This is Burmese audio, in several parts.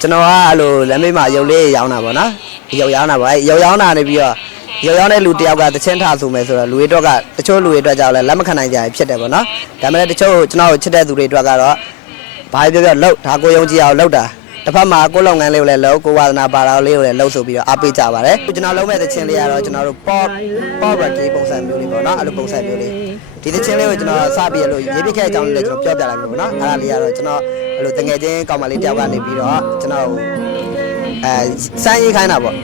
ကျွန်တော်ကအဲ့လိုလမ်းမေးမှာရုပ်လေးရောင်းတာပေါ့နော်ရုပ်ရောင်းတာပေါ့အဲ့ရုပ်ရောင်းတာနေပြီးတော့ရုပ်ရောင်းတဲ့လူတယောက်ကတချင်းထားဆိုမယ်ဆိုတော့လူတွေတော့ကတချို့လူတွေအတွက်ကြောက်လဲလက်မခံနိုင်ကြရဖြစ်တယ်ပေါ့နော်ဒါပေမဲ့တချို့ကျွန်တော်ချစ်တဲ့သူတွေအတွက်ကတော့ဘာပြောပြောလှုပ်ဒါကိုယုံကြည်အောင်လှုပ်တာတစ်ဖက်မှာကိုလုပ်ငန်းလေးကိုလည်းလှုပ်ကိုဝါသနာပါတော်လေးကိုလည်းလှုပ်ဆိုပြီးတော့အားပေးကြပါတယ်ကျွန်တော်လုံးမဲ့တချင်းလေးကတော့ကျွန်တော်တို့ pop rock ပုံစံမျိုးလေးပေါ့နော်အဲ့လိုပုံစံမျိုးလေးဒီတချင်းလေးကိုကျွန်တော်စပြီးလို့ရေးပြခဲ့အကြောင်းလေးလည်းကျွန်တော်ပြောပြလိုက်မယ်ပေါ့နော်အဲ့ဒါလေးကတော့ကျွန်တော်အဲ့လိုတငယ်ချင်းကောင်မလေးတယောက်ကနေပြီးတော့ကျွန်တော်စမ်းရေးခိုင်းတာပေါ့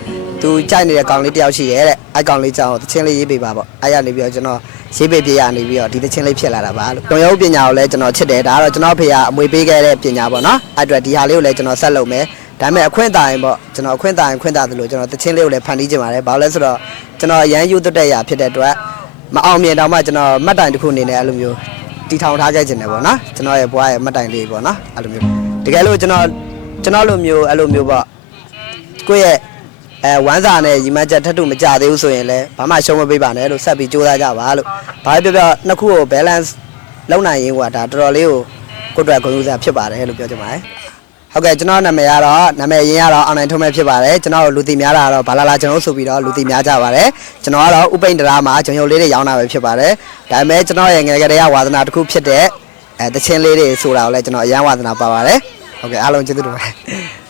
သူကြိုက်နေတဲ့ကောင်လေးတယောက်ရှိရဲ့တဲ့အဲ့ကောင်လေးကြောင့်တချင်းလေးရေးပေးပါပေါ့အဲ့ရနေပြီးတော့ကျွန်တော်ရေးပေးပြရနေပြီးတော့ဒီတချင်းလေးဖြစ်လာတာပါလို့တွန်ရုပ်ပညာကိုလည်းကျွန်တော်ချစ်တယ်ဒါကတော့ကျွန်တော်ဖေကအမွေပေးခဲ့တဲ့ပညာပေါ့နော်အဲ့အတွက်ဒီဟာလေးကိုလည်းကျွန်တော်ဆက်လုပ်မယ်ဒါပေမဲ့အခွင့်အရေးပေါ့ကျွန်တော်အခွင့်အရေးသလိုကျွန်တော်တချင်းလေးကိုလည်းဖန်တီးချင်ပါတယ်ဘာလို့လဲဆိုတော့ကျွန်တော်အရန်ယူသွတ်တဲ့ရာဖြစ်တဲ့အတွက်မအောင်မြင်တော့မှကျွန်တော်မှတ်တိုင်တစ်ခုအနေနဲ့အဲ့လိုမျိုးတီထောင်ထားခဲ့ခြင်းတယ်ပေါ့နော်ကျွန်တော်ရဲ့ဘွားရဲ့မှတ်တိုင်လေးပေါ့နော်အဲ့လိုမျိုးတကယ်လို့ကျွန်တော်လိုမျိုးအဲ့လိုမျိုးပေါ့ကိုယ့်ရဲ့ဝမ်းစာနဲ့ရီမန်းချက်ထပ်တူမကြသေးဘူးဆိုရင်လည်းဘာမှရှုံးမပေးပါနဲ့လို့ဆက်ပြီးကြိုးစားကြပါလို့ဘာပြောပြောနှစ်ခုကို balance လုပ်နိုင်ရင်ကဒါတော်တော်လေးကိုကိုယ့်အတွက်ဂုဏ်ယူစရာဖြစ်ပါတယ်လို့ပြောချင်ပါတယ်ဟုတ်ကဲ့ကျွန်တော်နာမည်ရင်းရတော့အောင်နိုင်ထုံးမဲ့ဖြစ်ပါတယ်ကျွန်တော်လူသိများတာတော့ဘာလာကျွန်တော်ဆိုပြီးတော့လူသိများကြပါတယ်ကျွန်တော်ကတော့ဥပိန်တရာမှာဂျုံရုပ်လေးတွေရောင်းတာပဲဖြစ်ပါတယ်ဒါပေမဲ့ကျွန်တော်ရဲ့ငယ်ကလေးကဝါသနာတစ်ခုဖြစ်တဲ့တချင်းလေးတွေဆိုတာကိုလည်းကျွန်တော်အရန်ဝါသနာပါပါတယ်ဟုတ်ကဲ့အားလုံးကျေးဇူးတင်ပါတယ်